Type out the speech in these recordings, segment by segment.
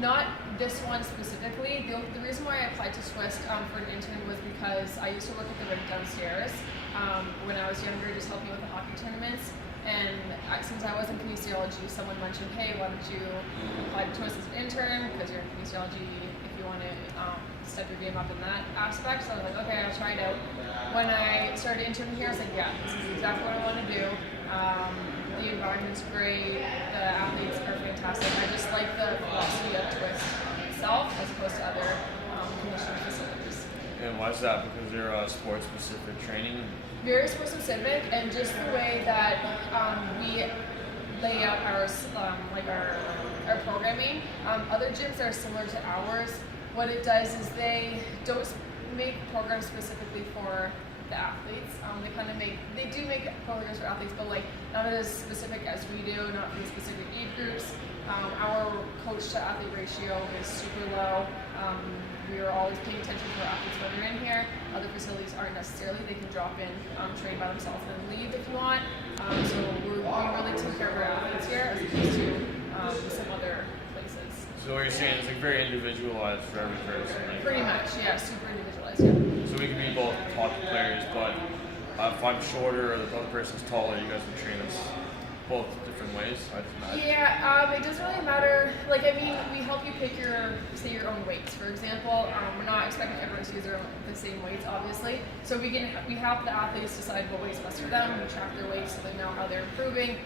Not this one specifically. The reason why I applied to Twist for an intern was because I used to work at the rink downstairs when I was younger, just helping with the hockey tournaments. And since I was in kinesiology, someone mentioned, hey, why don't you apply to Twist as an intern, because you're in kinesiology if you want to step your game up in that aspect. So I was like, okay, I'll try it out. When I started interning here, I was like, yeah, this is exactly what I want to do. The environment's great, the athletes are fantastic. I just like the philosophy of Twist itself as opposed to other conditioning facilities. And why is that? Because they're sport-specific training? Very sport specific, and just the way that we lay out our programming. Other gyms that are similar to ours, what it does is they don't make programs specifically for the athletes. They do make programs for athletes, but like not as specific as we do, not for the specific age groups. Our coach to athlete ratio is super low. We are always paying attention to our athletes when they're in here. Other facilities aren't necessarily. They can drop in, train by themselves, and then leave if you want. So we really take care of our athletes here as opposed to some other places. So what you're saying is like very individualized for every person. Like, pretty much, yeah, super individualized, yeah. So we can be both hockey players, but if I'm shorter or the other person's taller, you guys can train us both different ways. Yeah, it doesn't really matter. Like, I mean, we help you pick your own weights. For example, we're not expecting everyone to use the same weights, obviously. So we have the athletes decide what weights best for them. We track their weights so they know how they're improving.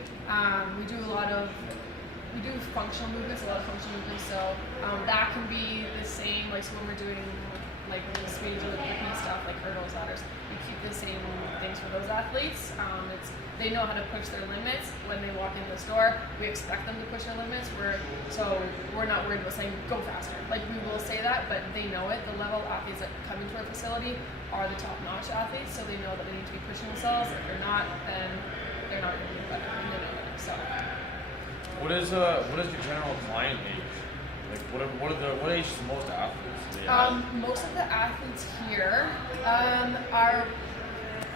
We do functional movements, a lot of functional movements. So that can be the same. Like, so when we're doing like speed to the PE stuff, like hurdles, ladders, we keep the same things for those athletes. They know how to push their limits when they walk in the store. We expect them to push their limits. We're not worried about saying go faster. Like, we will say that, but they know it. The level athletes that come into our facility are the top-notch athletes, so they know that they need to be pushing themselves. If they're not, then they're not going to be better. And they know better. So, what is your general client age? Like, what age is most athletes? Most of the athletes here are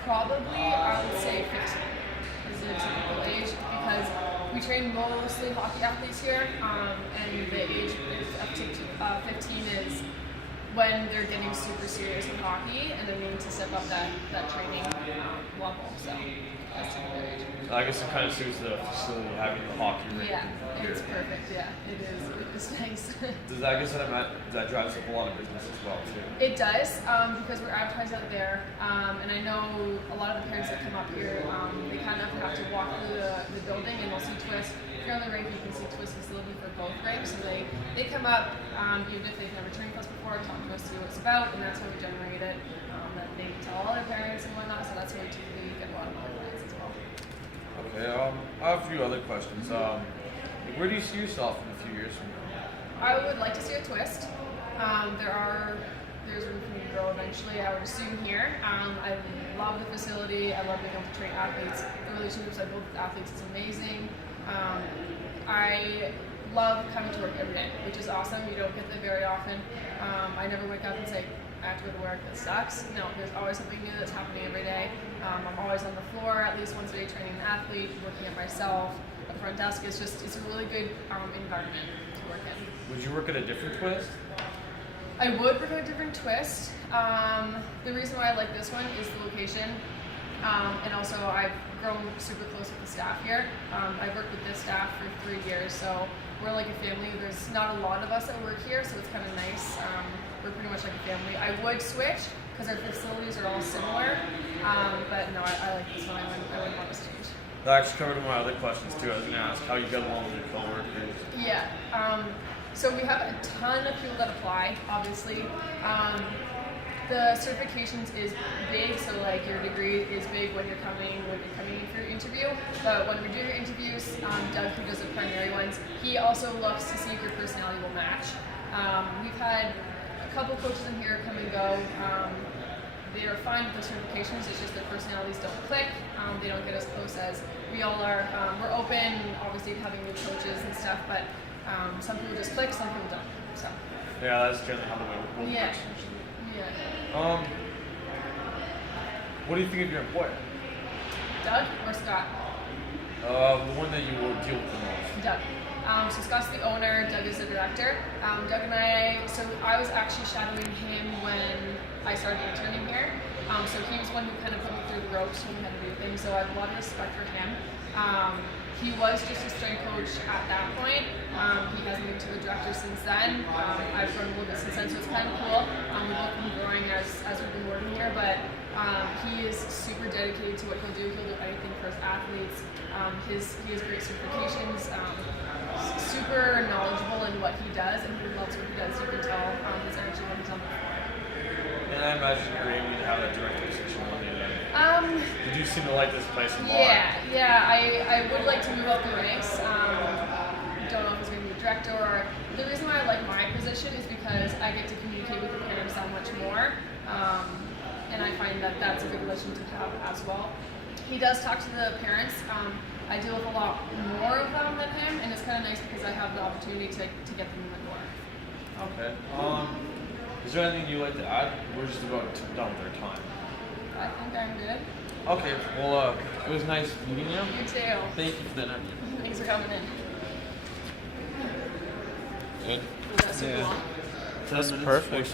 probably, I would say, 15 is the typical age, because we train mostly hockey athletes here, and the age up to 15 is when they're getting super serious in hockey and they're needing to step up that training level. So that's typical age. I guess it kind of suits the facility having the hockey rink. Yeah, it's perfect. Yeah, it is. It's nice. That drives up a lot of business as well too. It does, because we're advertised out there, and I know a lot of the parents that come up here, they kind of have to walk through the building and they'll see Twist. If you're on the rink, you can see Twist facility for both rinks, so they come up, even if they've never trained with us before, talk to us, see what it's about, and that's how we generate it. That they tell all their parents and whatnot, so that's how we typically get a lot of our clients as well. Okay, I have a few other questions. Where do you see yourself in a few years from now? I would like to see a Twist. There's room for me to grow eventually. I would assume here. I love the facility. I love being able to train athletes. The relationships I build with athletes is amazing. I love coming to work every day, which is awesome. You don't get that very often. I never wake up and say, I have to go to work, this sucks. No, there's always something new that's happening every day. I'm always on the floor at least once a day training an athlete, working at myself. The front desk is it's a really good environment to work in. Would you work at a different Twist? I would work at a different Twist. The reason why I like this one is the location. And also I've grown super close with the staff here. I've worked with this staff for 3 years, so we're like a family. There's not a lot of us that work here, so it's kind of nice. We're pretty much like a family. I would switch because our facilities are all similar, but no, I like this one. I wouldn't want to change. That actually covered one of my other questions too. I was going to ask how you get along with your coworkers. Yeah. So we have a ton of people that apply, obviously. The certifications is big, so like your degree is big when you're coming in for your interview. But when we do your interviews, Doug, who does the primary ones, he also looks to see if your personality will match. We've had a couple coaches in here come and go. They are fine with the certifications, it's just their personalities don't click. They don't get as close as we all are. We're open, obviously, having new coaches and stuff, but some people just click, some people don't. So. Yeah, that's generally how the way we're Yeah. Yeah. What do you think of your employer? Doug or Scott? The one that you will deal with the most. Doug. So Scott's the owner, Doug is the director. Doug and so I was actually shadowing him when I started interning here. So he was one who kind of put me through the ropes, showed me how to do things. So I have a lot of respect for him. He was just a strength coach at that point. He has moved to the director since then. I've grown a little bit since then, so it's kind of cool. We've both been growing as we've been working here, but he is super dedicated to what he'll do. He'll do anything for his athletes. He has great certifications, super knowledgeable in what he does, and he loves what he does. You can tell his energy when he's on the floor. And I imagine you're aiming to have that director position one day. Did you seem to like this place a lot? Yeah. I would like to move up the ranks. Don't know if it's going to be a director or. The reason why I like my position is because I get to communicate with the parents that much more, and I find that that's a good relationship to have as well. He does talk to the parents. I deal with a lot more of them than him, and it's kind of nice because I have the opportunity to get them in the door. Okay. Is there anything you'd like to add? We're just about done with our time. I think I'm good. Okay. Well, it was nice meeting you. You too. Thank you for the interview. Thanks for coming in. Good. Was that super long? That's perfect.